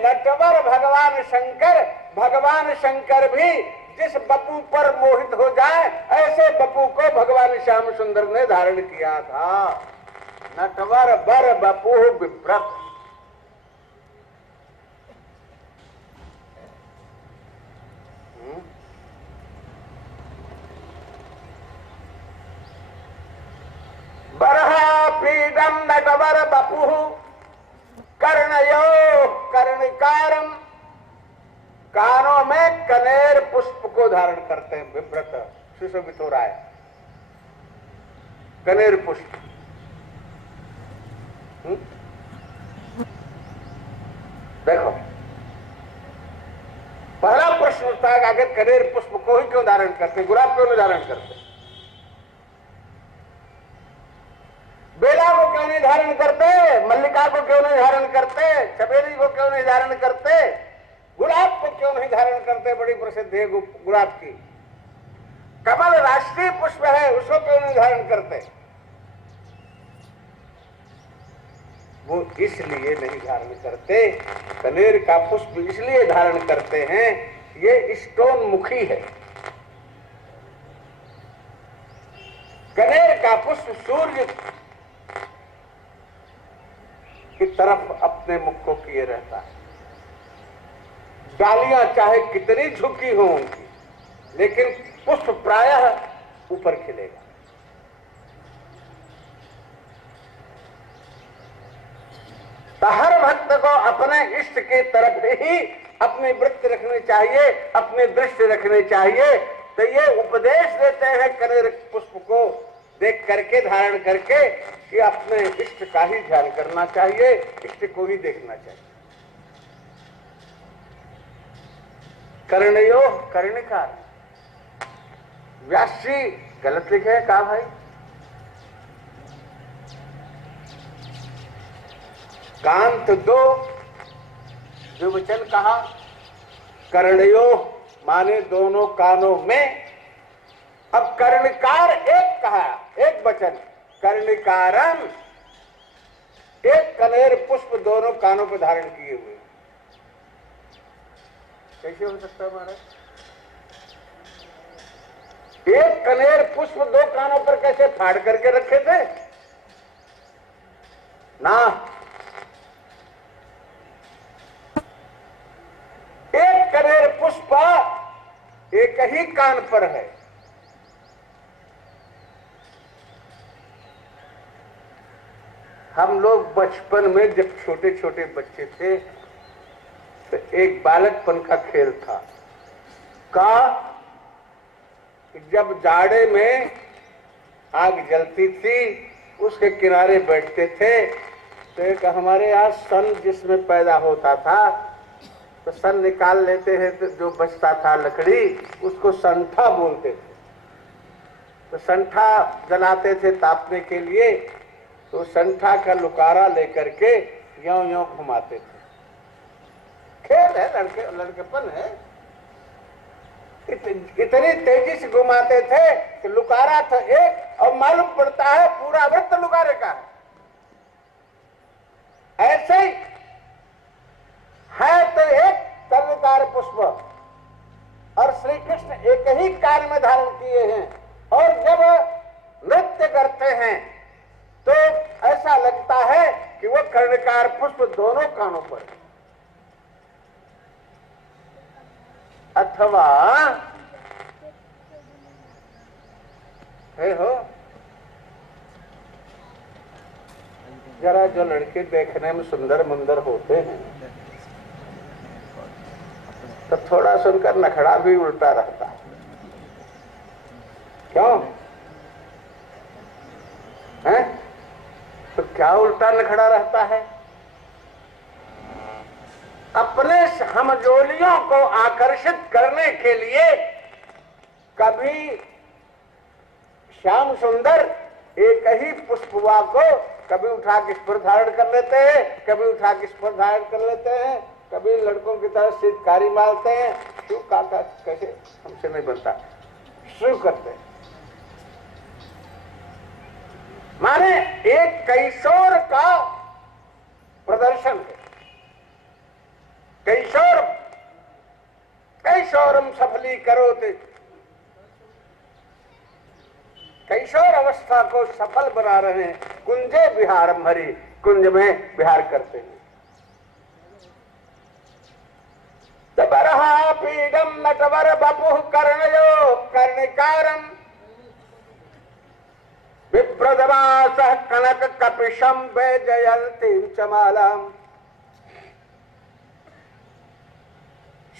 नटवर भगवान शंकर भी जिस बपू पर मोहित हो जाए ऐसे बपू को भगवान श्याम सुंदर ने धारण किया था। नटवर बर बपू विव्रत। बरहा पीडम नटवर बपू कर्णयो कर्णिकारम। कानों में कनेर पुष्प को धारण करते हैं विव्रत, सुशोभित हो रहा है कनेर पुष्प। देखो पहला प्रश्न उठता है कि कनेर पुष्प को ही क्यों धारण करते, गुलाब क्यों नहीं धारण करते, बेला को क्यों नहीं धारण करते, मल्लिका को क्यों नहीं धारण करते, चमेली को क्यों नहीं धारण करते, गुलाब को क्यों नहीं धारण करते। बड़ी प्रसिद्ध है गुलाब की। कमल राष्ट्रीय पुष्प है, उसको क्यों नहीं धारण करते। वो इसलिए नहीं धारण करते, कनेर का पुष्प इसलिए धारण करते हैं, ये स्टोन मुखी है। कनेर का पुष्प सूर्य की तरफ अपने मुख को किए रहता है। डालियां चाहे कितनी झुकी हो उनकी, लेकिन पुष्प प्रायः ऊपर खिलेगा। तो हर भक्त को अपने इष्ट की तरफ ही अपनी वृत्ति रखनी चाहिए, अपनी दृष्टि रखनी चाहिए। तो ये उपदेश देते हैं कनेर पुष्प को देख करके, धारण करके, कि अपने इष्ट का ही ध्यान करना चाहिए, इष्ट को ही देखना चाहिए। कर्णयो कर्णिकार। व्यास जी गलत लिखे हैं, कहा भाई कांत दो द्विवचन कहा, कर्णयो माने दोनों कानों में। अब कर्णिकार एक कहा, एक वचन, कर्णिकारम एक कनेर पुष्प दोनों कानों पर धारण किए हुए। कैसे हो सकता है महाराज? एक कनेर पुष्प दो कानों पर कैसे फाड़ करके रखे थे ना। एक कनेर पुष्प एक ही कान पर है। हम लोग बचपन में जब छोटे छोटे बच्चे थे तो एक बालकपन का खेल था जब जाड़े में आग जलती थी उसके किनारे बैठते थे तो एक हमारे यहाँ सन जिसमें पैदा होता था तो सन निकाल लेते हैं तो जो बचता था लकड़ी उसको संठा बोलते थे। तो संठा जलाते थे तापने के लिए, तो संठा का लुकारा लेकर के यों यों घुमाते थे। खेल है, लड़केपन है। इतनी तेजी से घुमाते थे कि लुकारा था एक और मालूम पड़ता है पूरा वृत्त लुकारे का है। ऐसे ही है तो एक कर्णिकार पुष्प और श्री कृष्ण एक ही कान में धारण किए हैं और जब नृत्य करते हैं तो ऐसा लगता है कि वो कर्णिकार पुष्प दोनों कानों पर। अथवा है हो जरा जो लड़के देखने में सुंदर मुंदर होते हैं तो थोड़ा सुनकर नखड़ा भी उल्टा रहता है। क्यों है? तो क्या उल्टा नखड़ा रहता है? अपने हमजोलियों को आकर्षित करने के लिए कभी श्याम सुंदर एक ही पुष्पवा को कभी उठा के इस पर धारण कर लेते हैं, कभी उठा के इस पर धारण कर लेते हैं, कभी लड़कों की तरह सिद्धकारी मारते हैं। क्यों काका कैसे हमसे नहीं बनता, शुरू करते हैं। माने एक किशोर का प्रदर्शन है। सफली करोते, किशोर अवस्था को सफल बना रहे हैं। कुंजे विहार हरि, कुंज में विहार करते हैं। तबरहा पीडम नटवर बपुः कर्णयो कर्णिकारम विप्रदवासः कनक कपिशम वैजयंतीं च मालाम।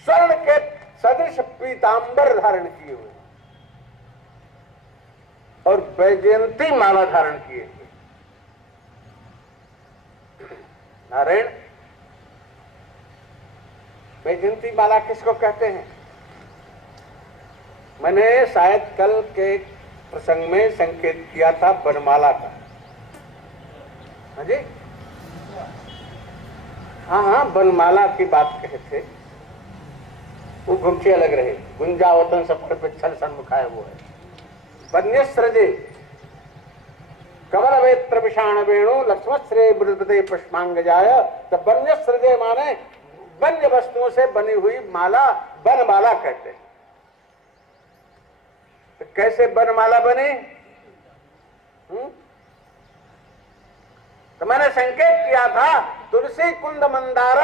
स्वर्ण के सदृश पीतांबर धारण किए हुए और वैजयंती माला धारण किए हुए। नारायण, वैजयंती माला किसको कहते हैं? मैंने शायद कल के प्रसंग में संकेत किया था वनमाला का। हाँ जी, हाँ, वनमाला की बात कहे थे। वो घुमछे अलग रहे, गुंजावतन सफर पे छल सन्मुखाय वो है। वन्यस्रजे कमल वेत्र विषाण वेणु लक्ष्मश्रे मृदते पुष्पांगजाय। तो वन्यस्रजे माने वन्य वस्तुओं से बनी हुई माला वनमाला कहते हैं। तो कैसे वनमाला बनी? तो मैंने संकेत किया था, तुलसी कुंद मंदार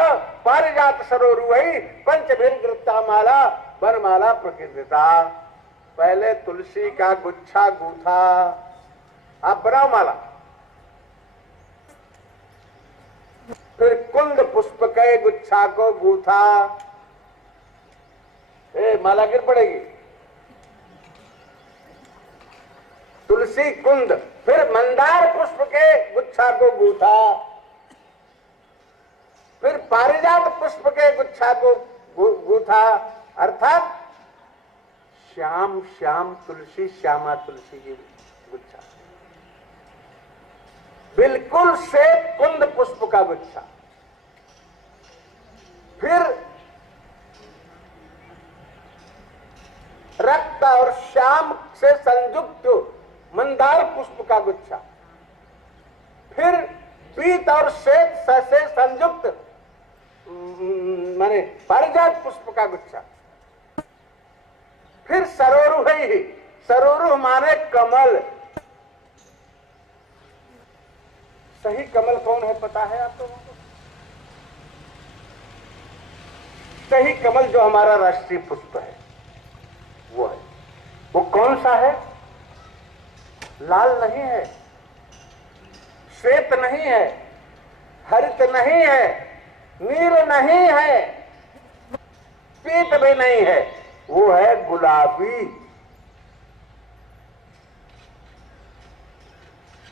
पारिजात सरोरुवई पंचभिर्गृता माला वनमाला प्रकृतिता। पहले तुलसी का गुच्छा गूथा, आप बनाओ माला। फिर कुंद पुष्प के गुच्छा को गूथा, माला गिर पड़ेगी। तुलसी कुंद, फिर मंदार पुष्प के गुच्छा को गूथा, फिर पारिजात पुष्प के गुच्छा को गूथा। अर्थात श्याम श्याम तुलसी, श्यामा तुलसी की गुच्छा, बिल्कुल श्वेत कुंद पुष्प का गुच्छा। फिर रक्त और श्याम से संयुक्त मंदार पुष्प का गुच्छा। फिर पीत और श्वेत से संयुक्त माने पारिजात पुष्प का गुच्छा। फिर सरोरुह ही, सरोरुह माने कमल। सही कमल कौन है पता है आप लोगों को? सही कमल जो हमारा राष्ट्रीय पुष्प है वो है। वो कौन सा है? लाल नहीं है, श्वेत नहीं है, हरित नहीं है, नील नहीं है, पीत भी नहीं है, वो है गुलाबी।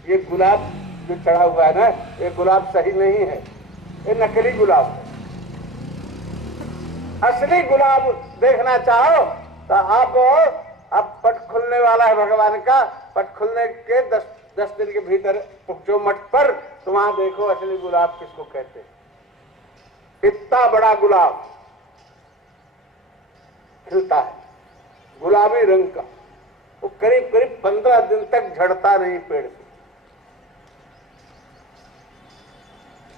ये गुलाब जो चढ़ा हुआ है ना, ये गुलाब सही नहीं है, ये नकली गुलाब है। असली गुलाब देखना चाहो तो आप पट खुलने वाला है भगवान का, पट खुलने के 10 दिन के भीतर पहुंचो मठ पर, तो वहां देखो असली गुलाब किसको कहते हैं। इतना बड़ा गुलाब खिलता है, गुलाबी रंग का। वो करीब करीब 15 दिन तक झड़ता नहीं पेड़ से।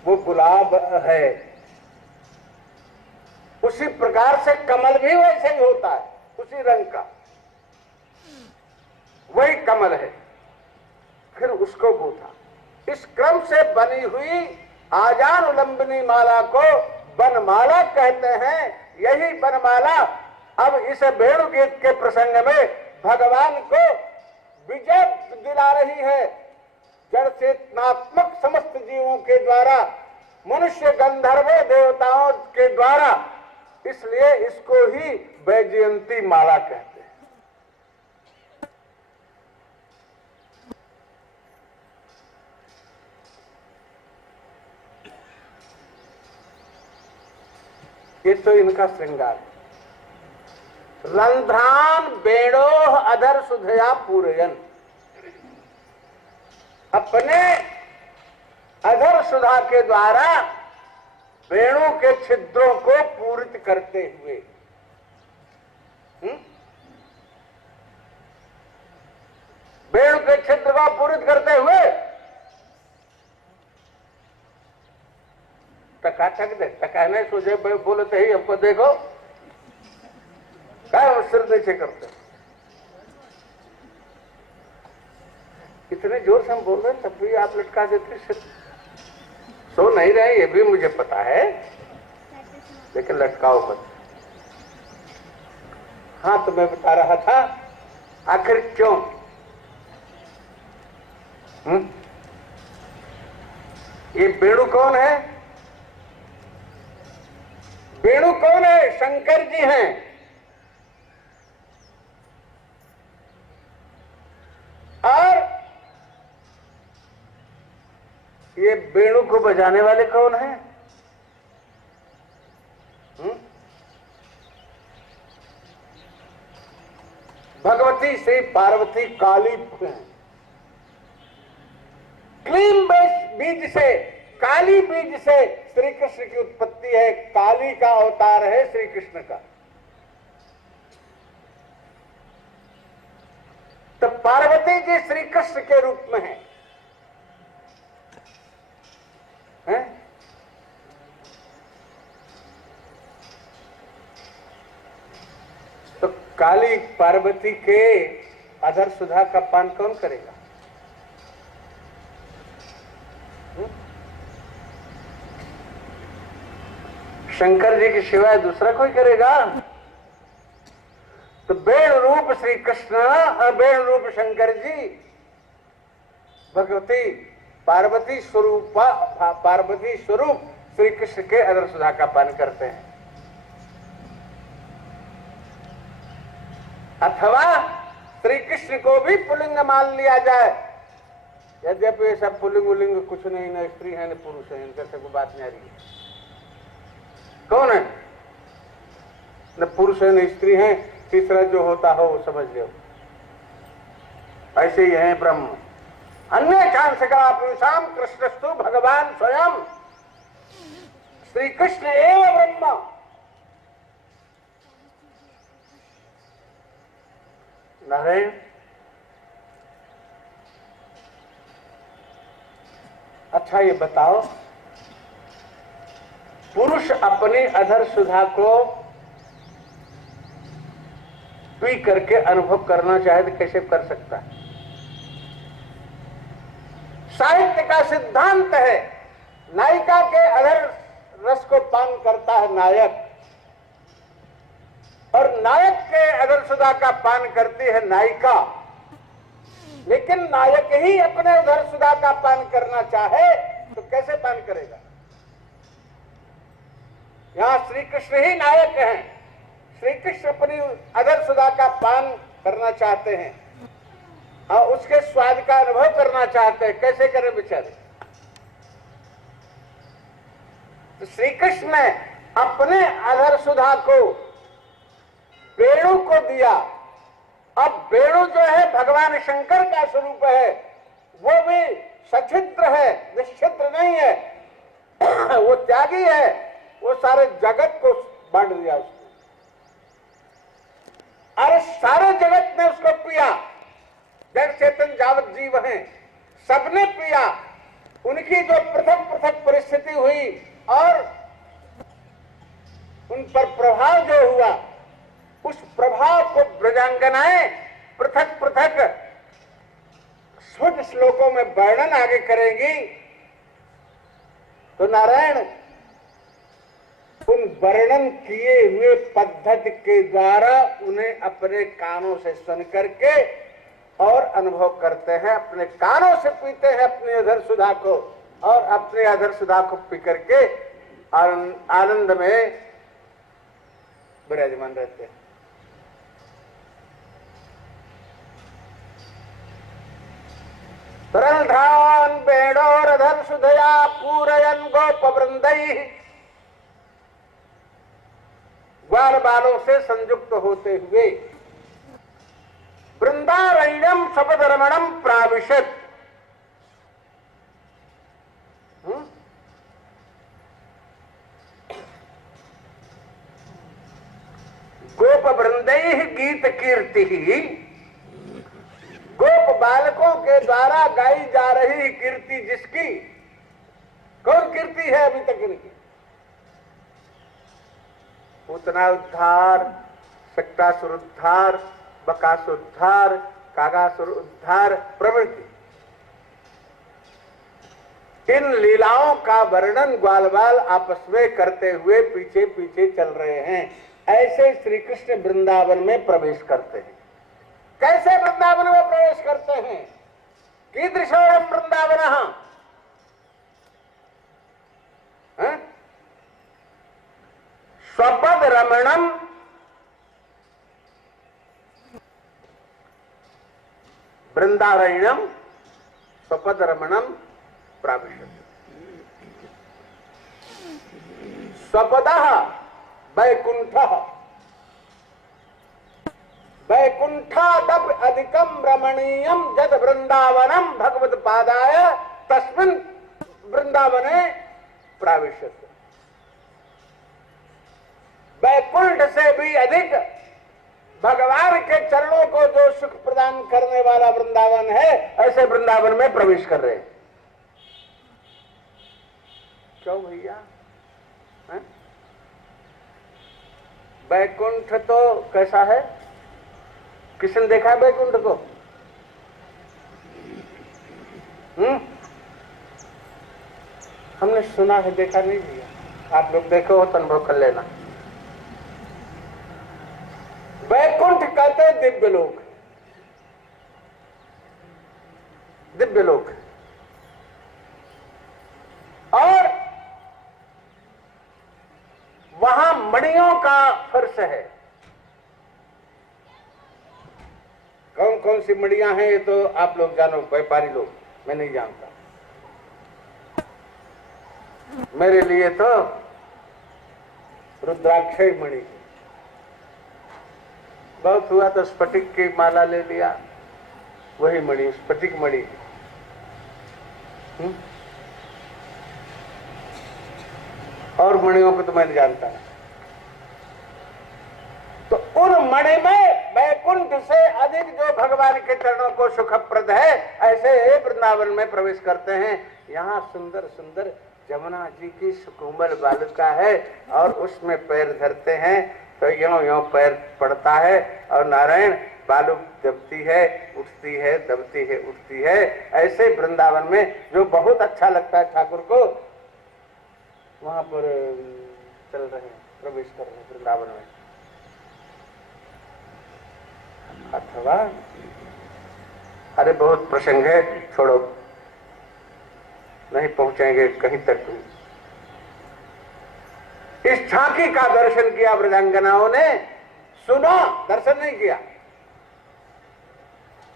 वो गुलाब है। उसी प्रकार से कमल भी वैसे ही होता है, उसी रंग का, वही कमल है। फिर उसको गूथा। इस क्रम से बनी हुई आजान उलंबनी माला को वनमाला कहते हैं। यही वनमाला अब इस वेणु गीत के प्रसंग में भगवान को विजय दिला रही है जड़ चेतनात्मक समस्त जीवों के द्वारा, मनुष्य गंधर्वों देवताओं के द्वारा। इसलिए इसको ही वैजयंती माला कहते हैं। ये तो इनका श्रृंगार है। रंध्रान वेणो अधर सुधया पूरयन, अपने अधर सुधा के द्वारा वेणु के छिद्रों को पूरित करते हुए। वेणु के छिद्र को पूरित करते हुए टकाटक दे, टकाने सोचे बोलते ही हमको देखो, सिर नीचे करते। इतने जोर से हम बोल रहे हैं तब भी आप लटका देते सिर। सो नहीं रहे ये भी मुझे पता है, लेकिन लटकाओ मत। हाँ, तो मैं बता रहा था आखिर क्यों? ये वेणु कौन है? वेणु कौन है? शंकर जी हैं। और ये वेणु को बजाने वाले कौन हैं? भगवती श्री पार्वती काली हैं। क्लीम बीज से, काली बीज से श्री कृष्ण की उत्पत्ति है। काली का अवतार है श्री कृष्ण का। तो पार्वती जी श्री कृष्ण के रूप में है, हैं? तो काली पार्वती के अधर सुधा का पान कौन करेगा? शंकर जी के सिवाय दूसरा कोई करेगा? तो वेण रूप श्री कृष्ण और वेण रूप शंकर जी भगवती पार्वती स्वरूप श्री कृष्ण के अधर सुधा का पान करते हैं। अथवा श्री कृष्ण को भी पुल्लिंग मान लिया जाए, यद्यपि ये सब पुल्लिंग उल्लिंग कुछ नहीं, न स्त्री है न पुरुष है, इनका से कोई बात नहीं आ रही है। कौन है? न पुरुष है न स्त्री है, तीसरा जो होता हो वो समझ लो। ऐसे ही है ब्रह्म। अन्य चांसका पुरुषाम कृष्णस्तु भगवान स्वयं। श्री कृष्ण एवं ब्रह्म। नारायण, अच्छा ये बताओ, पुरुष अपनी अधर सुधा को पी करके अनुभव करना चाहे तो कैसे कर सकता है? साहित्य का सिद्धांत है, नायिका के अधर रस को पान करता है नायक, और नायक के अधर सुधा का पान करती है नायिका। लेकिन नायक ही अपने उधर सुधा का पान करना चाहे तो कैसे पान करेगा? यहां श्री कृष्ण ही नायक हैं। श्री कृष्ण अपनी अधर सुधा का पान करना चाहते हैं और उसके स्वाद का अनुभव करना चाहते हैं। कैसे करें बेचारे? तो श्री कृष्ण ने अपने अधर सुधा को वेणु को दिया। अब वेणु जो है भगवान शंकर का स्वरूप है, वो भी सछिद्र है, निश्चिद्र नहीं है। वो त्यागी है, वो सारे जगत को बांट दिया उसने। अरे सारे जगत ने उसको पिया, जड़ चेतन जावत जीव हैं, सबने पिया। उनकी जो पृथक पृथक परिस्थिति हुई और उन पर प्रभाव जो हुआ, उस प्रभाव को ब्रजांगनाएं पृथक पृथक शुद्ध श्लोकों में वर्णन आगे करेंगी। तो नारायण उन वर्णन किए हुए पद्धति के द्वारा उन्हें अपने कानों से सुन करके और अनुभव करते हैं, अपने कानों से पीते हैं अपने अधर सुधा को, और अपने अधर सुधा को पी करके आनंद में विराजमान रहते हैं। तरलधान वेणोरधर सुधया पूरयन गोप वृंदई। ग्वाल बालों से संयुक्त होते हुए वृंदारण्यम शपधरमणम प्राविशत। गोप वृंदई गीत कीर्ति। गोप बालकों के द्वारा गाई जा रही कीर्ति जिसकी, कौन कीर्ति है अभी तक इनकी? उतना उद्धार शक्तासुर उद्धार, बकासुर उद्धार, कागासुर उद्धार प्रवृत्ति, इन लीलाओं का वर्णन ग्वाल बाल आपस में करते हुए पीछे पीछे चल रहे हैं। ऐसे श्री कृष्ण वृंदावन में प्रवेश करते हैं। कैसे वृंदावन में प्रवेश करते हैं? कीदृशोऽयं वृंदावनः, स्वपद रमणम वृंदारण्यम स्वपद रमणम प्राविशति। स्वपदः वैकुंठः, वैकुंठादपि अधिकम रमणीयम जद वृंदावनम भगवत पादाय तस्मिन् वृंदावने प्राविशति। वैकुंठ से भी अधिक भगवान के चरणों को जो सुख प्रदान करने वाला वृंदावन है, ऐसे वृंदावन में प्रवेश कर रहे हैं। क्यों भैया? वैकुंठ तो कैसा है? किसने देखा है वैकुंठ को? हमने सुना है, देखा नहीं भैया। आप लोग देखो हो तो अनुभव कर लेना। वैकुंठ कहते हैं दिव्य लोक, दिव्य लोक। और वहां मणियों का फर्श है। कौन कौन सी मणियां हैं ये तो आप लोग जानो, व्यापारी लोग, मैं नहीं जानता। मेरे लिए तो रुद्राक्षय मणि, बहुत हुआ तो स्फटिक की माला ले लिया, वही मणि स्फटिक मणि। और मणियों को तो मैं नहीं जानता। तो उन मणि में वैकुंठ से अधिक जो भगवान के चरणों को सुखप्रद है, ऐसे वृंदावन में प्रवेश करते हैं। यहाँ सुंदर सुंदर जमुना जी की सुकोमल बालिका है और उसमें पैर धरते हैं तो यों यों पैर पड़ता है और नारायण बालू दबती है, उठती है, दबती है, उठती है। ऐसे वृंदावन में जो बहुत अच्छा लगता है ठाकुर को, वहां पर चल रहे हैं, प्रवेश कर रहे हैं वृंदावन में। अथवा अरे बहुत प्रसंग है, छोड़ो, नहीं पहुंचेंगे कहीं तक। इस झांकी का दर्शन किया व्रजांगनाओं ने, सुना, दर्शन नहीं किया।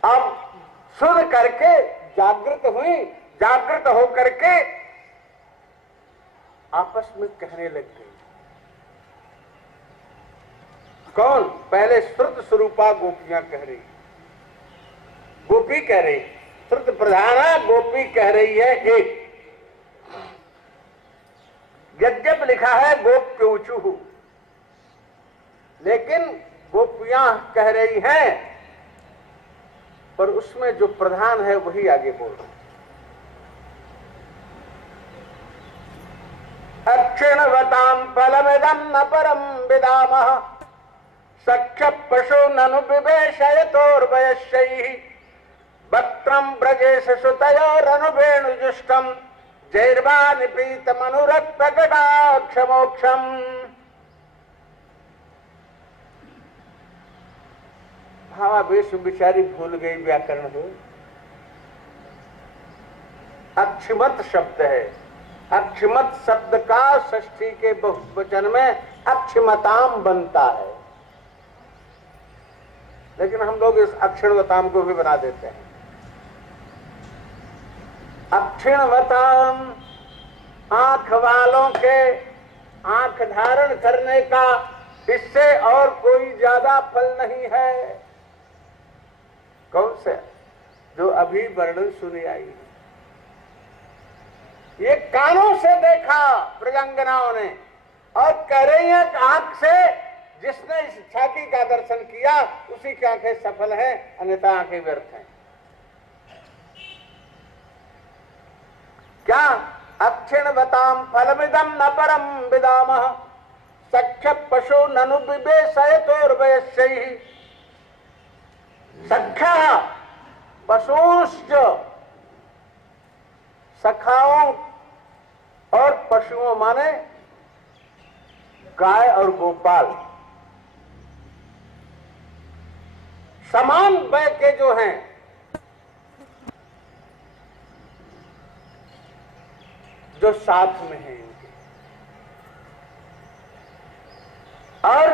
अब सुन करके जागृत हुई, जागृत होकर के आपस में कहने लग गई। कौन? पहले श्रुत स्वरूपा गोपियां कह रही, गोपी कह रही, श्रुत प्रधाना गोपी कह रही है एक। यद्यप लिखा है गोप्योचु, लेकिन गोपियां कह रही हैं, पर उसमें जो प्रधान है वही आगे बोल रहे। अक्षिणवतां फलमिदं न परं विदामः, सख्य पशु ननु विवेशयतोर्वयस्यैः, वक्त्रं ब्रजेश सुतयोरनुवेणुजुष्टम्, जैर्वानिपीतमनुरक्त कटाक्षमोक्षम्। भावावेश बिचारी भूल गई व्याकरण हो। अक्षमत शब्द है, अक्षमत शब्द का षष्ठी के बहुवचन में अक्षमताम बनता है, लेकिन हम लोग इस अक्षणवताम को भी बना देते हैं। अक्षिणवताम, आंख वालों के आंख धारण करने का इससे और कोई ज्यादा फल नहीं है। कौन से? जो अभी वर्णन सुनी आई, ये कानों से देखा प्रजंगनाओं ने, और कह रही है आंख से जिसने इस छाती का दर्शन किया उसी की आंखें सफल हैं, अन्यथा आंखें व्यर्थ हैं। क्या? अक्षिणवतां फलमिदं न परं विदामः, सख्य पशु ननु विवेशयतोर्वयस्यैः सख्या पशुश्च, सखाओं और पशुओं माने गाय और गोपाल समान वय के जो हैं, जो साथ में हैं इनके, और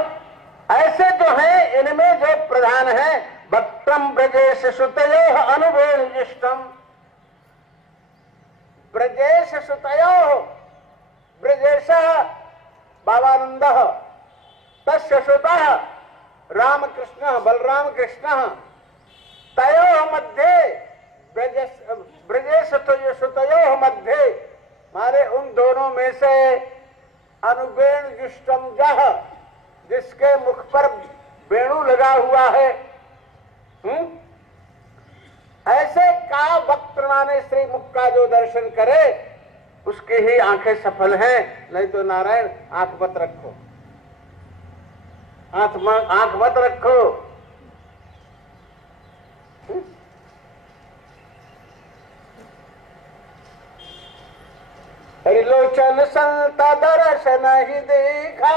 ऐसे जो हैं इनमें जो प्रधान है वक्त्रम ब्रजेश सुतयो अनुवेणिष्टम, ब्रजेश सुतयो, ब्रजेश बाबानंद तस्य सुतः रामकृष्ण बलराम कृष्ण तयो मध्ये ब्रजेश सुतयो मध्ये, मारे उन दोनों में से अनुवेण जुष्टम जह, जिसके मुख पर वेणु लगा हुआ है, ऐसे का वक्त्र माने श्री मुख का जो दर्शन करे उसकी ही आंखें सफल हैं, नहीं तो नारायण आंख मत रखो, आंख मत रखो। हरिलोचन संत दर्शन ही देखा,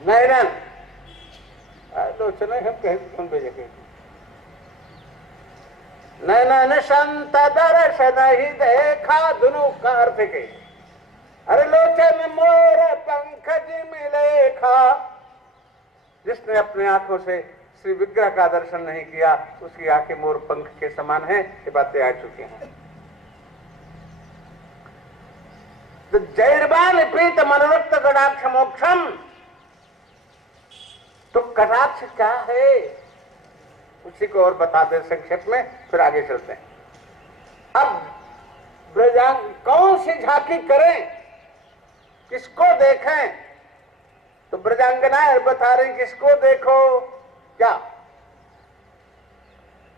नैनन लोचन हम कौन भेजे, नैनन संत दर्शन ही देखा, दोनों का अर्थ के अरे लोचन मोर पंकज मिलेखा, जिसने अपने आंखों से श्री विग्रह का दर्शन नहीं किया उसकी आंखें मोर पंख के समान हैं, ये बातें आ चुकी हैं। तो जैर्बान प्रीत मनोरक्त कटाक्ष मोक्षम, तो कटाक्ष क्या है उसी को और बता दे संक्षेप में, फिर आगे चलते हैं। अब ब्रजांग कौन सी झांकी करें, किसको देखें, तो ब्रजांगनाएं बता रही किसको देखो, क्या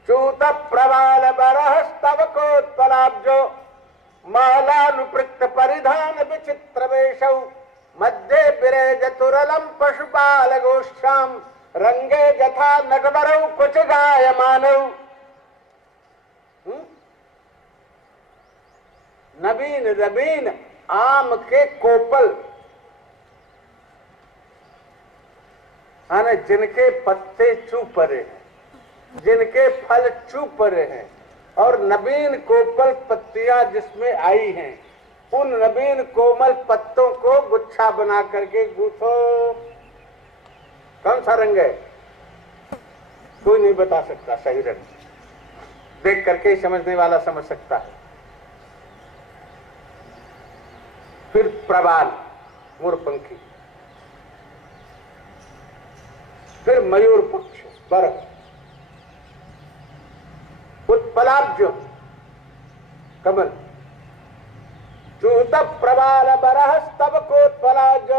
चूत प्रबाल बरह स्तव कोत्पलाब्जो मालानुपृक्त परिधान विचित्र वेशौ मध्य विरेज तुरलम पशुपाल गोष्ठाम रंगे जथा नगबरौ कुछ गायमानौ। नवीन नवीन आम के कोपल, जिनके पत्ते चूप रहे हैं, जिनके फल चूप रहे हैं, और नवीन कोपल पत्तियां जिसमें आई हैं, उन नवीन कोमल पत्तों को गुच्छा बना करके गूंथो। कौन सा रंग है कोई नहीं बता सकता, सही रंग देख करके ही समझने वाला समझ सकता है। फिर प्रबाल मोरपंखी, फिर मयूर पक्ष बरह, उत्पलाब्ज कमल, चूत प्रबाल बरह स्तव कोत्पलाब्ज,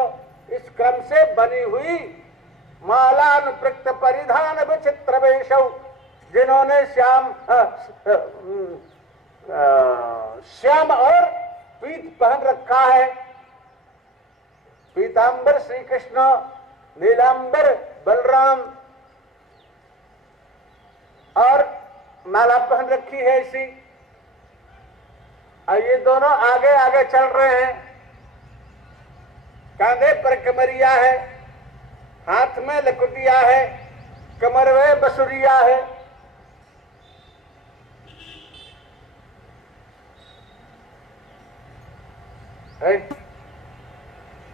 इस क्रम से बनी हुई मालानुपृक्त परिधान विचित्र वेशौ, जिन्होंने श्याम और पीत पहन रखा है, पीतांबर श्री कृष्ण, नीलांबर बलराम, और माला पहन रखी है ऐसी, और ये दोनों आगे आगे चल रहे हैं, कांधे पर कमरिया है, हाथ में लकुटिया है, कमर में बसुरिया है।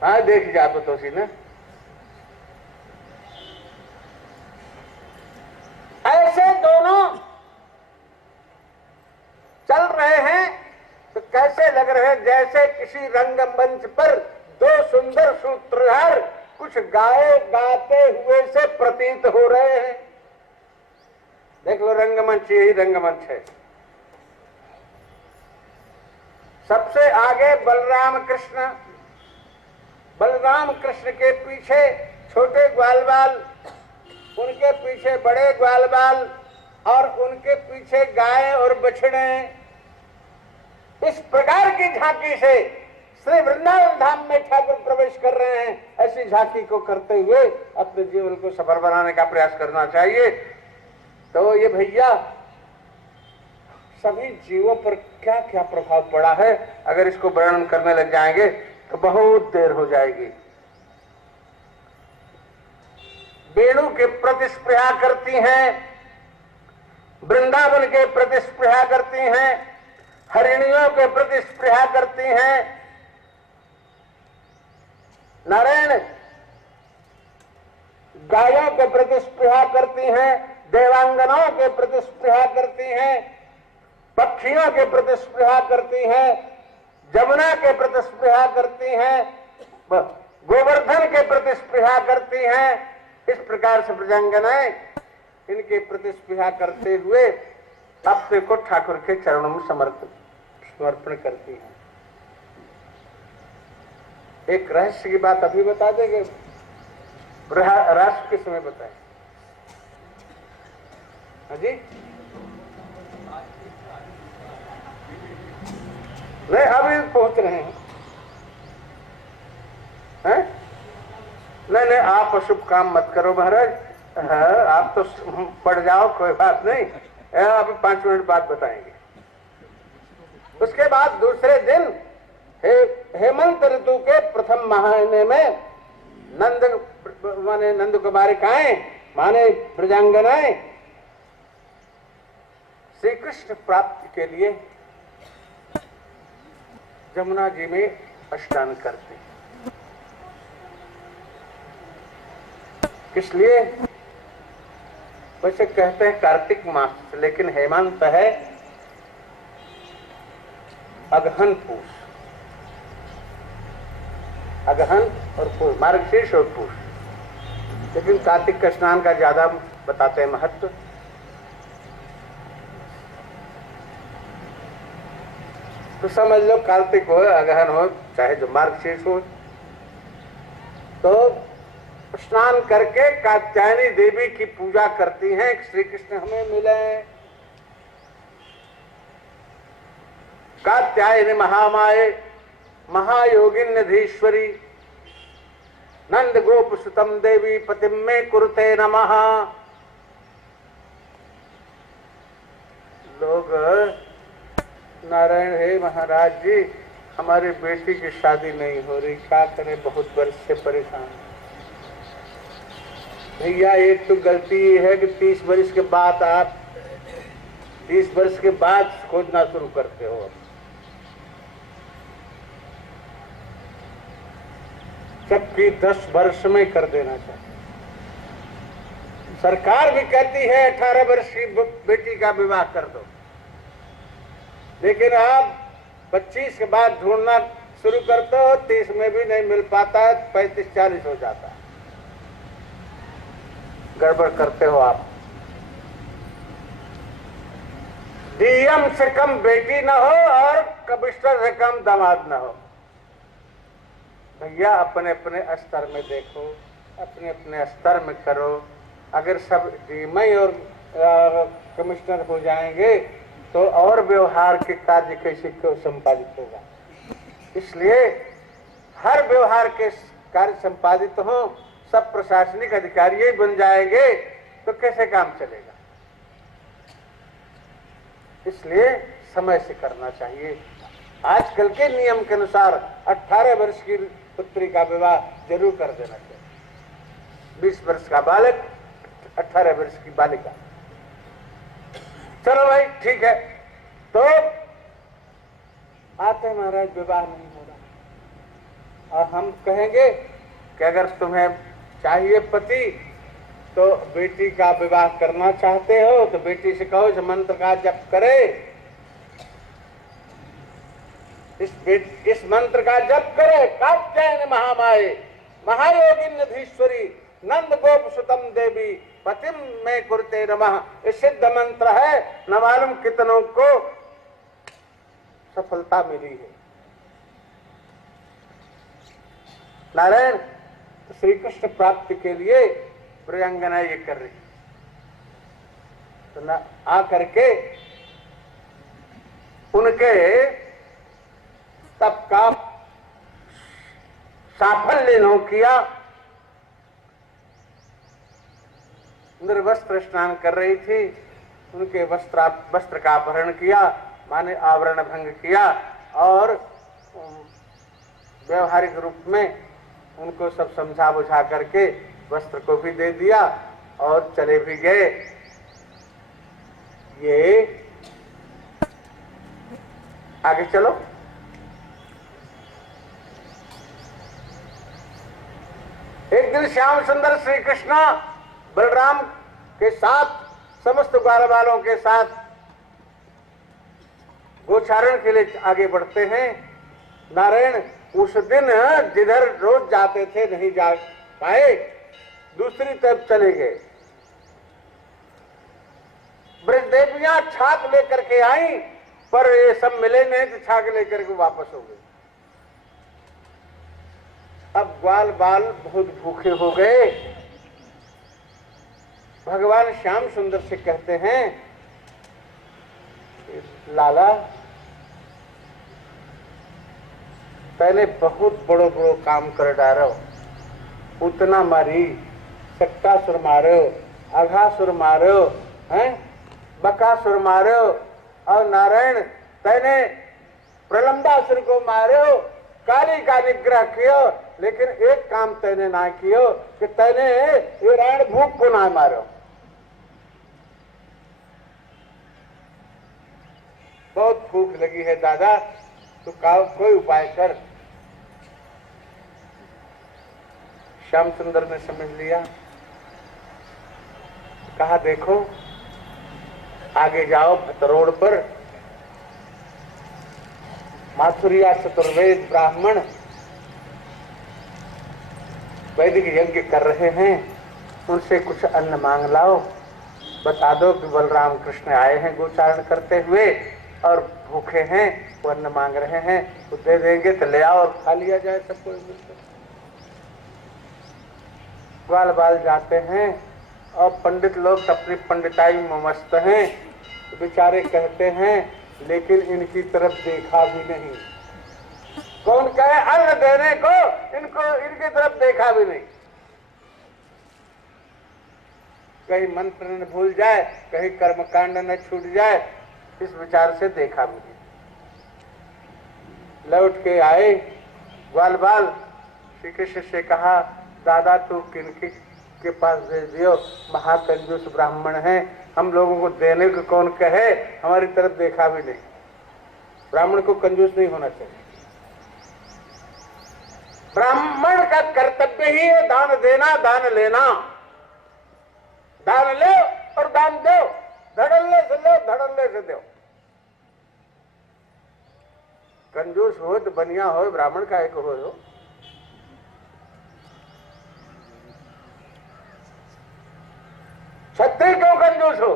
हाँ देख जा तो सी ना, ऐसे दोनों चल रहे हैं तो कैसे लग रहे हैं, जैसे किसी रंगमंच पर दो सुंदर सूत्रधार कुछ गाते हुए से प्रतीत हो रहे हैं। देख लो रंगमंच, यही रंगमंच है। सबसे आगे बलराम कृष्ण, बलराम कृष्ण के पीछे छोटे ग्वाल बाल, उनके पीछे बड़े ग्वाल बाल, और उनके पीछे गाय और बछड़े। इस प्रकार की झांकी से श्री वृंदावन धाम में ठाकुर प्रवेश कर रहे हैं, ऐसी झांकी को करते हुए अपने जीवन को सफल बनाने का प्रयास करना चाहिए। तो ये भैया सभी जीवों पर क्या क्या प्रभाव पड़ा है, अगर इसको वर्णन करने लग जाएंगे तो बहुत देर हो जाएगी। वेणु के प्रति स्पृहा करती हैं, वृंदावन के प्रति स्पृहा करती हैं, हरिणियों के प्रति स्पृहा करती हैं, नारायण गायों के प्रति स्पृहा करती हैं, देवांगनाओं के प्रति स्पृहा करती हैं, पक्षियों के प्रति स्पृहा करती हैं, जमुना के प्रति स्पृहा करती हैं, गोवर्धन के प्रति स्पृहा करती हैं। इस प्रकार से प्रजांगनाएं इनके प्रति स्पृहा करते हुए अपने को ठाकुर के चरणों में समर्पण करती हैं। एक रहस्य की बात अभी बता देंगे, राष्ट्र के समय बताएं। हाँ जी, नहीं अभी पहुंच रहे हैं, हैं? नहीं आप अशुभ काम मत करो महाराज। हाँ, आप तो पढ़ जाओ, कोई बात नहीं, अभी 5 मिनट बाद बताएंगे। उसके बाद दूसरे दिन हेमंत ऋतु के प्रथम महीने में नंद कुमारिकाएं माने प्रजांगनाएं श्री कृष्ण प्राप्ति के लिए जमुना जी में स्नान करते। किस लिए? वैसे कहते हैं कार्तिक मास, लेकिन हेमंत है अगहन पूष, अगहन और पूष, मार्गशीर्ष और पूष, लेकिन कार्तिक का स्नान का ज्यादा बताते हैं महत्व। तो समझ लो कार्तिक हो, अगहन हो, चाहे जो मार्गशीर्ष हो, तो स्नान करके कात्यायनी देवी की पूजा करती हैं। श्री कृष्ण हमें मिले। कात्यायनी महामाये महायोगिन्यधीश्वरी नंद गोप सुतम देवी पतिम में कुरुते नमः। लोग नारायण हे महाराज जी, हमारी बेटी की शादी नहीं हो रही, क्या करें, बहुत वर्ष से परेशान। भैया एक तो गलती ये है कि 30 वर्ष के बाद आप 30 वर्ष के बाद खोजना शुरू करते हो। जबकि 10 वर्ष में कर देना चाहिए। सरकार भी कहती है 18 वर्ष की बेटी का विवाह कर दो, लेकिन आप 25 के बाद ढूंढना शुरू करते हो, 30 में भी नहीं मिल पाता, 35-40 हो जाता है। गड़बड़ करते हो आप। डीएम से कम बेटी न हो और कमिश्नर से कम दामाद न हो। भैया अपने अपने स्तर में देखो, अपने अपने स्तर में करो। अगर सब डीएम और कमिश्नर हो जाएंगे तो और व्यवहार के कार्य कैसे संपादित होगा। इसलिए हर व्यवहार के कार्य संपादित हो, सब प्रशासनिक अधिकारी ही बन जाएंगे तो कैसे काम चलेगा। इसलिए समय से करना चाहिए। आजकल के नियम के अनुसार 18 वर्ष की पुत्री का विवाह जरूर कर देना चाहिए। 20 वर्ष का बालक, 18 वर्ष की बालिका। चलो भाई ठीक है। तो आते हैं महाराज, विवाह नहीं हो रहा, और हम कहेंगे कि अगर तुम्हें चाहिए पति तो बेटी का विवाह करना चाहते हो तो बेटी से कहो इस मंत्र का जप करे, इस मंत्र का जप करे। कात्यायनी महामाये महायोगिन्यधीश्वरी नंद गोप सुतम देवी पतिम में कुरुते नमः। ये सिद्ध मंत्र है, न मालूम कितनों को सफलता मिली है। नारायण श्री कृष्ण प्राप्ति के लिए प्रयांगना ये कर रही, तो न आ करके उनके तप का साफल्य न किया। निर्वस्त्र स्नान कर रही थी, उनके वस्त्र का अपहरण किया, माने आवरण भंग किया और व्यवहारिक रूप में उनको सब समझा बुझा करके वस्त्र को भी दे दिया और चले भी गए। ये आगे चलो। एक दिन श्याम सुंदर श्री कृष्ण बलराम के साथ समस्त ग्वाल वालों के साथ गोचारण के लिए आगे बढ़ते हैं। नारायण उस दिन जिधर रोज जाते थे नहीं जा पाए, दूसरी तरफ चले गए। ब्रजदेवियां छाक लेकर के आई, पर ये सब मिले नहीं तो छाक लेकर के वापस हो गए। अब ग्वाल बाल बहुत भूखे हो गए। भगवान श्याम सुंदर से कहते हैं, लाला पहले बहुत बड़ो बड़ो काम कर डारो, उतना मारी, सक्कासुर मारो, अघासुर मारो, हैं बकासुर मारो, और नारायण तैने प्रलंबासुर को मारो, काली का निग्रह कियो, लेकिन एक काम तैने ना कियो कि तैने ये रायण भूख को ना मारो। बहुत भूख लगी है दादा, तो कोई उपाय कर। श्याम सुंदर ने समझ लिया, कहा देखो आगे जाओ भतरोड़ पर, माथुरिया चतुर्वेद ब्राह्मण वैदिक यज्ञ कर रहे हैं, उनसे कुछ अन्न मांग लाओ, बता दो कि बलराम कृष्ण आए हैं गोचारण करते हुए और भूखे हैं, वो अन्न मांग रहे हैं, तो दे देंगे तो ले आओ और खा लिया जाए सबको मिलकर। ग्वाल बाल जाते हैं और पंडित लोग अपनी पंडिताई में मस्त हैं, बेचारे कहते हैं लेकिन इनकी तरफ देखा भी नहीं। कौन कहे अन्न देने को, इनको इनकी तरफ देखा भी नहीं। कहीं मंत्र न भूल जाए, कहीं कर्मकांड न छूट जाए, इस विचार से देखा भी नहीं। लौट के आए ग्वाल बाल, श्री कृष्ण से कहा दादा तू किनके के पास भेज दियो, महाकंजूस ब्राह्मण हैं, हम लोगों को देने को कौन कहे, हमारी तरफ देखा भी नहीं। ब्राह्मण को कंजूस नहीं होना चाहिए। ब्राह्मण का कर्तव्य ही है दान देना, दान लेना। दान लो और दान दो, धड़ल्ले से लो, धड़ल्ले से दो। कंजूस हो तो बनिया हो, ब्राह्मण का एक हो। क्षत्रिय क्यों कंजूस हो,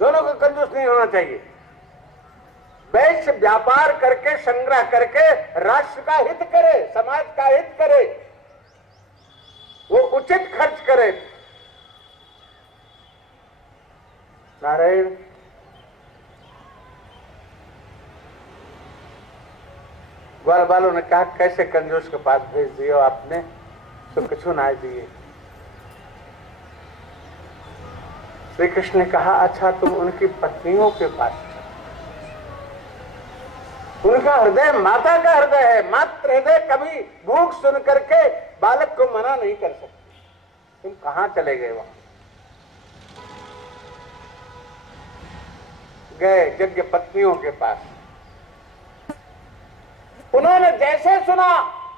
दोनों को कंजूस नहीं होना चाहिए। वैश्य व्यापार करके संग्रह करके राष्ट्र का हित करे, समाज का हित करे, वो उचित खर्च करे। नारायण ग्वाल बालों ने कहा कैसे कंजूस के पास भेज दियो आपने, तो कुछ ना दिए। श्री कृष्ण ने कहा अच्छा तुम उनकी पत्नियों के पास, उनका हृदय माता का हृदय है, मातृ हृदय कभी भूख सुन करके बालक को मना नहीं कर सकती। तुम कहां चले गए? वहां गए यज्ञ पत्नियों के पास। उन्होंने जैसे सुना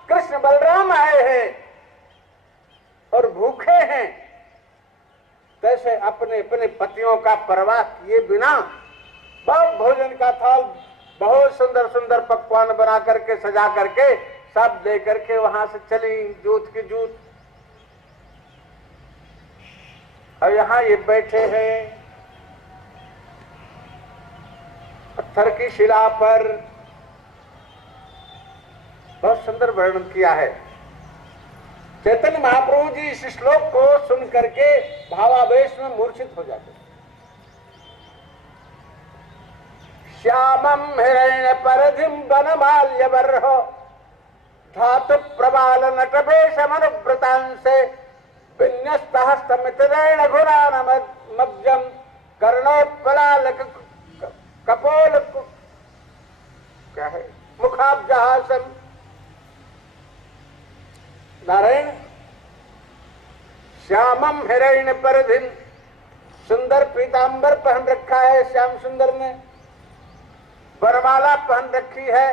कृष्ण बलराम आए हैं और भूखे हैं, तैसे अपने अपने पतियों का परवाह किए बिना बहुत भोजन का थाल, बहुत सुंदर सुंदर पकवान बना करके सजा करके सब दे करके वहां से चली जूत की जूत। और यहाँ ये बैठे हैं पत्थर की शिला पर। बहुत सुंदर वर्णन किया है चैतन्य महाप्रभु जी। इस श्लोक को सुन करके भावावेश में मूर्छित हो जाते। श्यामं हिरण्य परधिम वनमाल्यवर्हो धातु प्रबाल नटभेशमनुव्रतांसे विन्यस्तहस्तमितरेण घुरानमज्जं कर्णोत्पलालक कपोल क्या है मुखाब्जहासम। नारायण श्यामम हिरण्य परधिम, सुंदर पीतांबर पहन रखा है श्याम सुंदर ने, वरमाला पहन रखी है,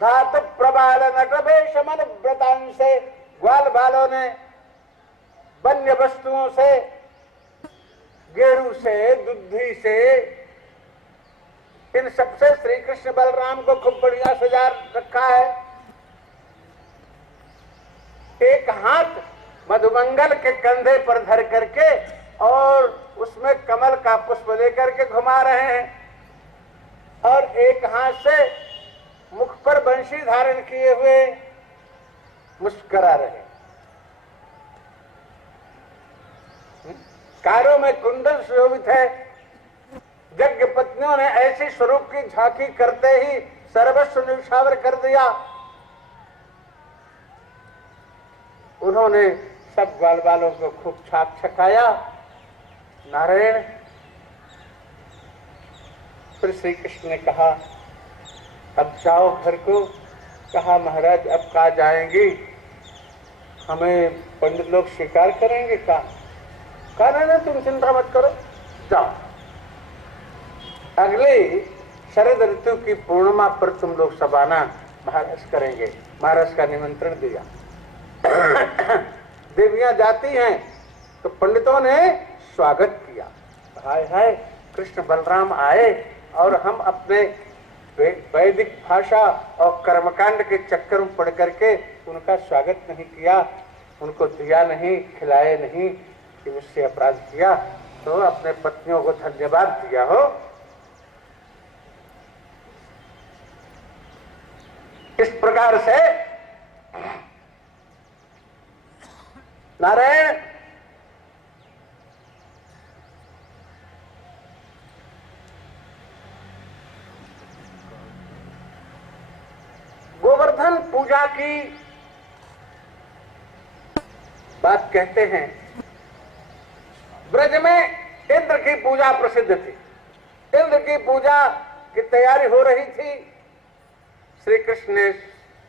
धातु प्रबाल नटभेश मनुव्रतांसे, ग्वाल बालों ने वन्य वस्तुओं से, गेरू से, दुद्धि से, इन सबसे श्री कृष्ण बलराम को खूब बढ़िया सजा रखा है। एक हाथ मधुमंगल के कंधे पर धर करके और उसमें कमल का पुष्प लेकर के घुमा रहे हैं, और एक हाथ से मुख पर बंशी धारण किए हुए मुस्कुरा रहे हैं। कारों में कुंडल सुशोभित है। यज्ञ पत्नियों ने ऐसी स्वरूप की झांकी करते ही सर्वस्व न्यौछावर कर दिया। उन्होंने सब ग्वाल बालों को खूब छाप छकाया। नारायण फिर श्री कृष्ण ने कहा अब जाओ घर को। कहा महाराज अब कहाँ जाएंगी, हमें पंडित लोग स्वीकार करेंगे। कहा नहीं तुम चिंता मत करो, जाओ। अगले शरद ऋतु की पूर्णिमा पर तुम लोग सब आना, महाराज करेंगे। महाराज का निमंत्रण दिया। देवियां जाती हैं तो पंडितों ने स्वागत किया। हाय हाय कृष्ण बलराम आए और हम अपने वैदिक भाषा और कर्मकांड के चक्कर में पड़ करके उनका स्वागत नहीं किया, उनको दिया नहीं, खिलाए नहीं, कि मुझसे अपराध किया, तो अपने पत्नियों को धन्यवाद दिया हो। इस प्रकार से नारायण गोवर्धन पूजा की बात कहते हैं। ब्रज में इंद्र की पूजा प्रसिद्ध थी। इंद्र की पूजा की तैयारी हो रही थी। श्री कृष्ण ने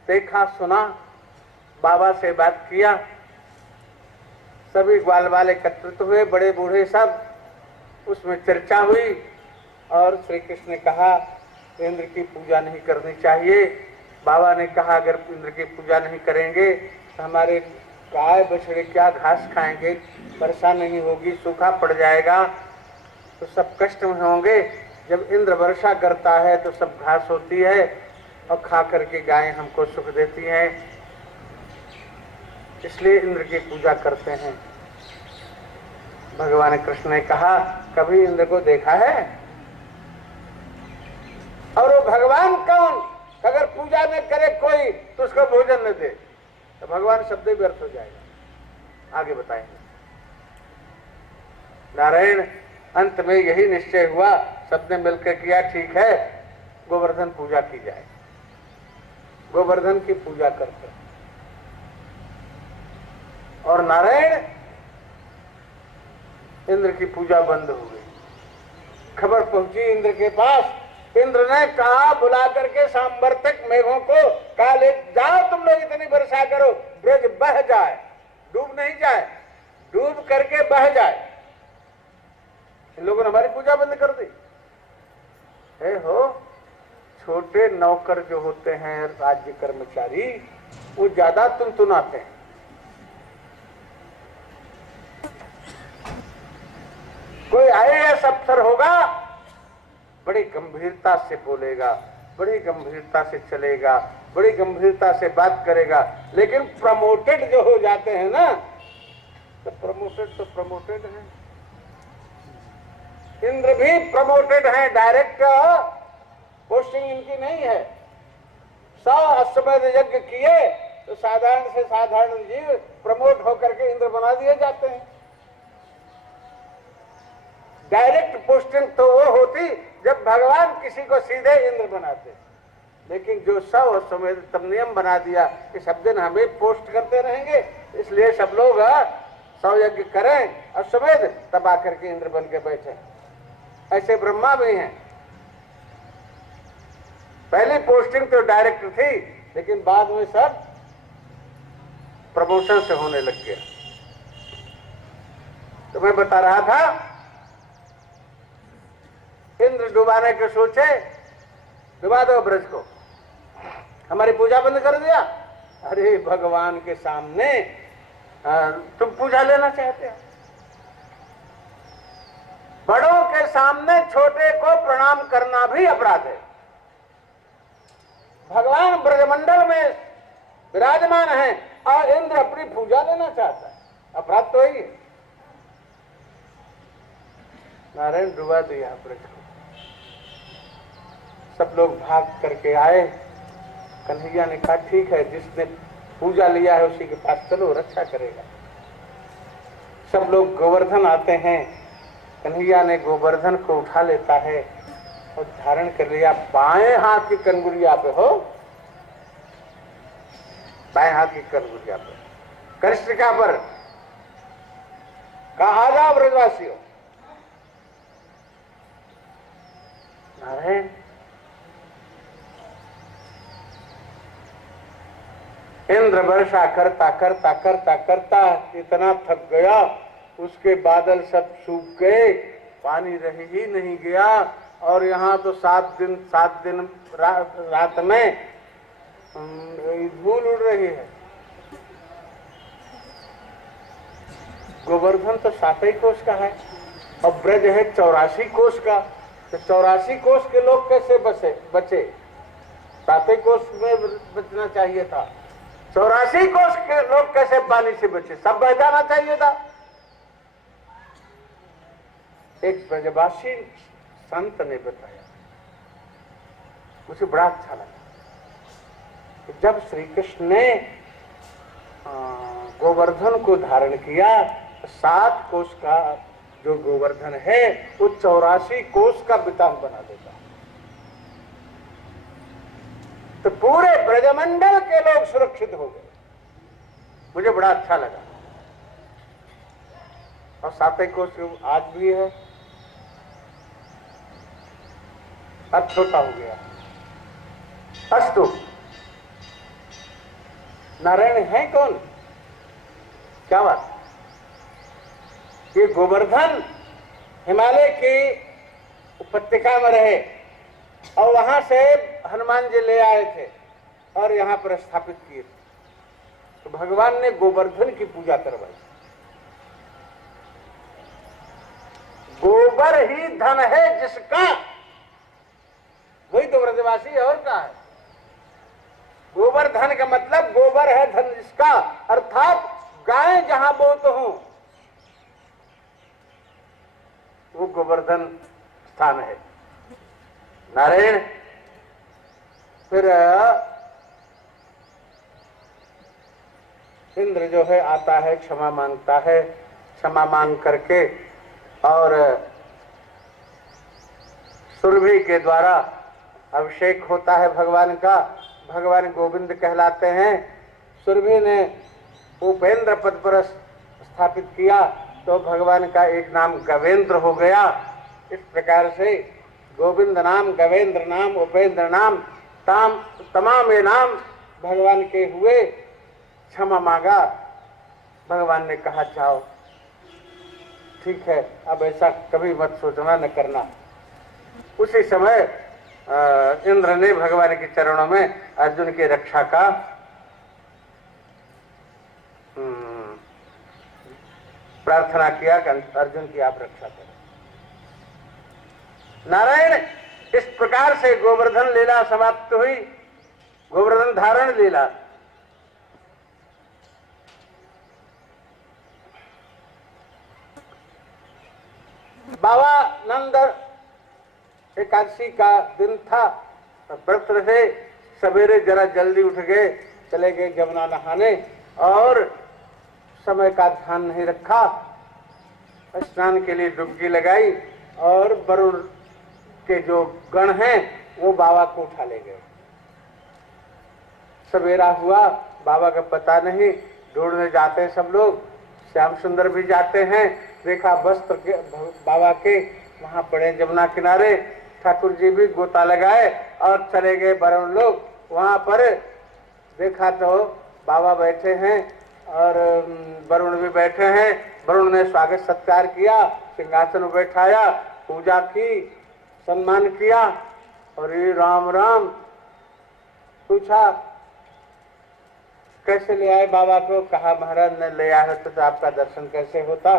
देखा, सुना, बाबा से बात किया। सभी ग्वाल वाले एकत्रित हुए, बड़े बूढ़े सब, उसमें चर्चा हुई और श्री कृष्ण ने कहा इंद्र की पूजा नहीं करनी चाहिए। बाबा ने कहा अगर इंद्र की पूजा नहीं करेंगे तो हमारे गाय बछड़े क्या घास खाएंगे, वर्षा नहीं होगी, सूखा पड़ जाएगा, तो सब कष्ट में होंगे। जब इंद्र वर्षा करता है तो सब घास होती है और खा करके गायें हमको सुख देती हैं, इसलिए इंद्र की पूजा करते हैं। भगवान कृष्ण ने कहा कभी इंद्र को देखा है? और वो भगवान कौन? अगर पूजा न करे कोई तो उसको भोजन न दे तो भगवान शब्द ही व्यर्थ हो जाएगा। आगे बताएंगे। नारायण अंत में यही निश्चय हुआ, सबने मिलकर किया ठीक है गोवर्धन पूजा की जाए। गोवर्धन की पूजा करते और नारायण इंद्र की पूजा बंद हो गई। खबर पहुंची इंद्र के पास। इंद्र ने कहा बुला करके सांवर्तक मेघों को, कहा ले जाओ तुम लोग इतनी वर्षा करो ब्रज बह जाए, डूब नहीं जाए, डूब करके बह जाए। इन लोगों ने हमारी पूजा बंद कर दी। हे हो छोटे नौकर जो होते हैं राज्य कर्मचारी, वो ज्यादा तुनतुनाते हैं। कोई आईएएस अफसर होगा, बड़ी गंभीरता से बोलेगा, बड़ी गंभीरता से चलेगा, बड़ी गंभीरता से बात करेगा, लेकिन प्रमोटेड जो हो जाते हैं ना, तो प्रमोटेड हैं। इंद्र भी प्रमोटेड हैं, डायरेक्ट पोस्टिंग इनकी नहीं है। 100 अश्वमेध यज्ञ किए तो साधारण से साधारण जीव प्रमोट होकर के इंद्र बना दिए जाते हैं। डायरेक्ट पोस्टिंग तो वो होती जब भगवान किसी को सीधे इंद्र बनाते, लेकिन जो सौ और समेत तब नियम बना दिया कि सब दिन हमें पोस्ट करते रहेंगे, इसलिए सब लोग 100 यज्ञ करें और समेत तब आकर के इंद्र बन के बैठे। ऐसे ब्रह्मा भी हैं। पहले पोस्टिंग तो डायरेक्ट थी, लेकिन बाद में सब प्रमोशन से होने लग गया। तो मैं बता रहा था, इंद्र डुबाने के सोचे, डुबा दो ब्रज को, हमारी पूजा बंद कर दिया। अरे भगवान के सामने तुम पूजा लेना चाहते हो? बड़ों के सामने छोटे को प्रणाम करना भी अपराध है। भगवान ब्रजमंडल में विराजमान है और इंद्र अपनी पूजा लेना चाहता है, अपराध तो ही है। नारायण डुबा दिया ब्रज को। सब लोग भाग करके आए। कन्हैया ने कहा ठीक है, जिसने पूजा लिया है उसी के पास चलो, रक्षा करेगा। सब लोग गोवर्धन आते हैं। कन्हैया ने गोवर्धन को उठा लेता है और धारण कर लिया। बाएं हाथ की कनगुरिया पे हो, बाएं हाथ की कनगुरिया पे, कृष्णिका पर कहा, आ जाओ ब्रजवासियों। नारायण इंद्र वर्षा करता करता करता करता इतना थक गया, उसके बादल सब सूख गए, पानी रह ही नहीं गया। और यहाँ तो 7 दिन रात में धूल उड़ रही है। गोवर्धन तो 7 ही कोस का है और ब्रज है 84 कोस का। तो 84 कोस के लोग कैसे बचे? 7 कोस में बचना चाहिए था। 84 कोस के लोग कैसे पानी से बचे? सब बह जाना चाहिए था। एक ब्रजवासी संत ने बताया, मुझे बड़ा अच्छा लगा कि जब श्री कृष्ण ने गोवर्धन को धारण किया, 7 कोस का जो गोवर्धन है वो 84 कोस का वितान बना देता। तो पूरे ब्रजमंडल के लोग सुरक्षित हो गए। मुझे बड़ा अच्छा लगा। और 7 कोस आज भी है, अब छोटा हो गया। अस्तु, नारायण है कौन? क्या बात? ये गोवर्धन हिमालय की उपत्यका में रहे और वहां से हनुमान जी ले आए थे और यहां पर स्थापित किए थे। तो भगवान ने गोवर्धन की पूजा करवाई। गोबर ही धन है जिसका, वही तो ब्रजवासी है, और क्या है? गोबर धन का मतलब गोबर है धन जिसका, अर्थात गाय जहां बोत हो वो गोवर्धन स्थान है। नारायण फिर इंद्र जो है आता है, क्षमा मांगता है। क्षमा मांग करके और सुरभि के द्वारा अभिषेक होता है भगवान का। भगवान गोविंद कहलाते हैं। सुरभि ने उपेंद्र पद पर स्थापित किया तो भगवान का एक नाम गवेंद्र हो गया। इस प्रकार से गोविंद नाम, गवेंद्र नाम, उपेंद्र नाम, तमाम ये नाम भगवान के हुए। क्षमा मांगा, भगवान ने कहा जाओ, ठीक है, अब ऐसा कभी मत सोचना, न करना। उसी समय इंद्र ने भगवान के चरणों में अर्जुन की रक्षा का प्रार्थना किया कि अर्जुन की आप रक्षा करें। नारायण इस प्रकार से गोवर्धन लीला समाप्त हुई। गोवर्धन धारण लीला। बाबा नंद एकादशी का दिन था, व्रत रहे। सवेरे जरा जल्दी उठ गए, चले गए जमुना नहाने और समय का ध्यान नहीं रखा। स्नान के लिए डुबकी लगाई और वरुण के जो गण हैं वो बाबा को उठा ले गए। सवेरा हुआ, बाबा का पता नहीं, ढूंढने जाते हैं सब लोग, श्याम सुंदर भी जाते हैं, देखा वस्त्र के बाबा के वहां पड़े जमुना किनारे। ठाकुर जी भी गोता लगाए और चले गए वरुण लोग। वहां पर देखा तो बाबा बैठे हैं और वरुण भी बैठे हैं। वरुण ने स्वागत सत्कार किया, सिंहासन में बैठाया, पूजा की, सम्मान किया। और ये राम राम पूछा कैसे ले आए बाबा को? कहा महाराज ने ले आया तो आपका दर्शन कैसे होता,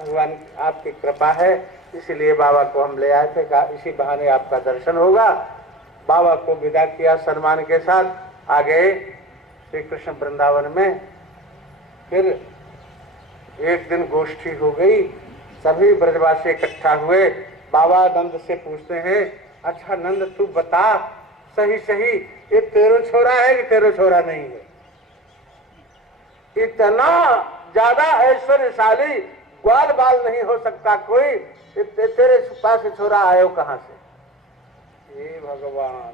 भगवान आपकी कृपा है इसीलिए बाबा को हम ले आए थे। कहा इसी बहाने आपका दर्शन होगा। बाबा को विदा किया सम्मान के साथ। आ गए श्री कृष्ण वृंदावन में। फिर एक दिन गोष्ठी हो गई, सभी ब्रजवासी इकट्ठा हुए। बाबा नंद से पूछते हैं, अच्छा नंद तू बता सही सही ये तेरो छोरा है कि तेरो छोरा नहीं है? इतना ज्यादा ऐश्वर्यशाली ग्वाल बाल नहीं हो सकता कोई, तेरे पास छोरा आयो कहां से? हे भगवान,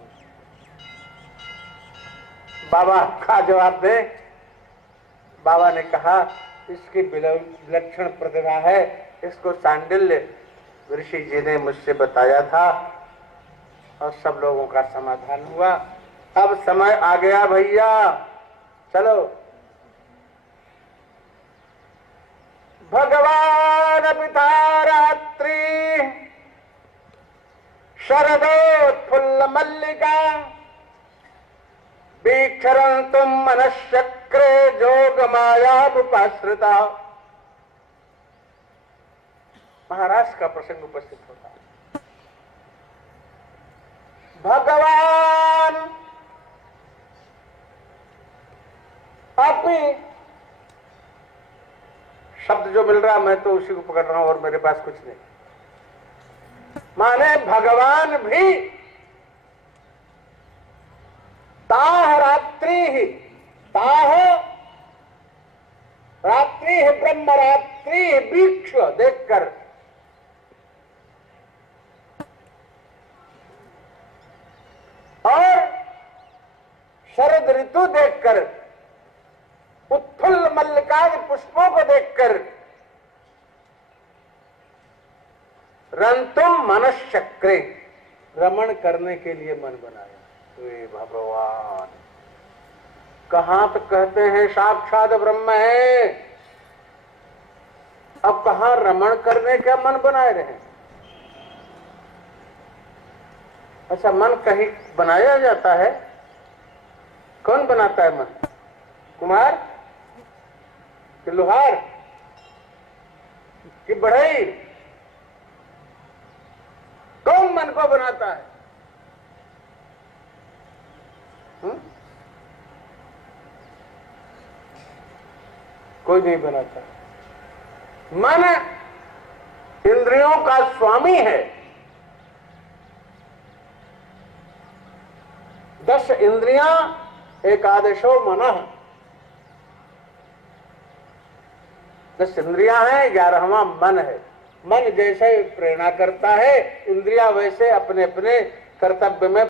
बाबा का जवाब दे। बाबा ने कहा इसकी विलक्षण प्रतिभा है, इसको सांडिल्य ऋषि जी ने मुझसे बताया था और सब लोगों का समाधान हुआ। अब समय आ गया भैया, चलो। भगवान पिता रात्रि शरदोत्फुल्ल मल्लिका वीक्षरन्तुम मनश्चक्रे जोग मायामुपाश्रिता। महाराज का प्रसंग उपस्थित होता है। भगवान अपनी शब्द जो मिल रहा मैं तो उसी को पकड़ रहा हूं और मेरे पास कुछ नहीं। माने भगवान भी ताह रात्रि ही, ताह रात्रि है ब्रह्म रात्रि वीक्ष देखकर और शरद ऋतु देखकर, उत्फुल्ल मल्लिकादि पुष्पों को देखकर रंतुम मनश्चक्रे रमण करने के लिए मन बनाया। हे भगवान, कहां तो कहते हैं साक्षात ब्रह्म है, अब कहां रमण करने का मन बनाए रहे? अच्छा, मन कहीं बनाया जाता है? कौन बनाता है मन? कुम्हार कि लोहार कि बढ़ई? कौन मन को बनाता है? कोई नहीं बनाता। मन इंद्रियों का स्वामी है। 10 इंद्रियां एकादशो मनः। 10 इंद्रियां हैं, 11वां मन है। मन जैसे प्रेरणा करता है, इंद्रियां वैसे अपने अपने कर्तव्य में